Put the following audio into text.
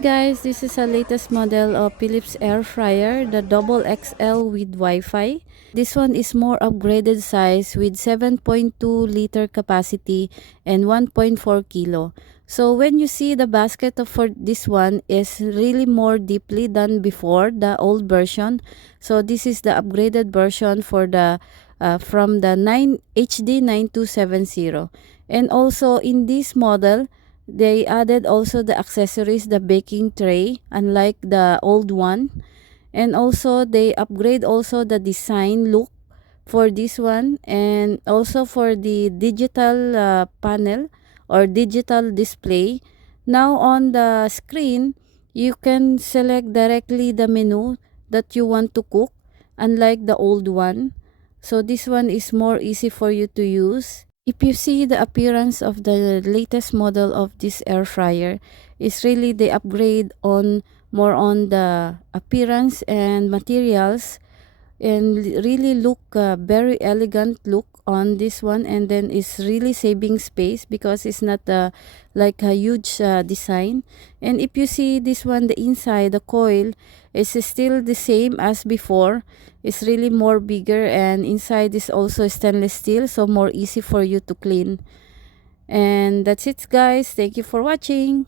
Guys, this is a latest model of Philips air fryer, the double XL with Wi-Fi. This one is more upgraded size with 7.2 liter capacity and 1.4 kilo. So when you see the basket for this one is really more deeply than before the old version. So this is the upgraded version for the from the HD9270. And also in this model, they added also the accessories, the baking tray, unlike the old one. And also they upgrade also the design look for this one, and also for the digital panel or digital display. Now on the screen, you can select directly the menu that you want to cook, unlike the old one. So this one is more easy for you to use. If you see the appearance of the latest model of this air fryer, is really the upgrade on more on the appearance and materials, and really look very elegant look on this one. And then it's really saving space because it's not like a huge design. And if you see this one, the inside, the coil is still the same as before. It's really more bigger, and inside is also stainless steel, so more easy for you to clean. And that's it, guys. Thank you for watching.